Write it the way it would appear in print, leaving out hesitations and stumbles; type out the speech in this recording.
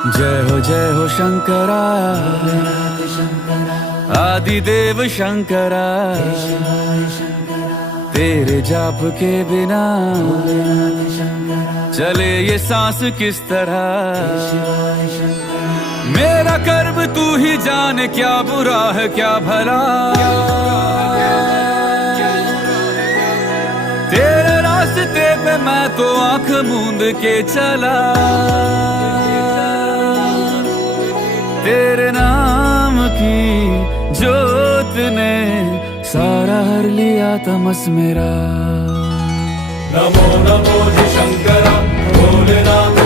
जय हो शंकरा, आदिदेव शंकरा। तेरे जाप के बिना चले ये सांस किस तरह। मेरा कर्म तू ही जाने, क्या बुरा है क्या भला। तेरे रास्ते पे मैं तो आंख मूंद के चला। तेरे नाम की जोत ने सारा हर लिया तमस मेरा। नमो नमो जी शंकरा भोलेनाथ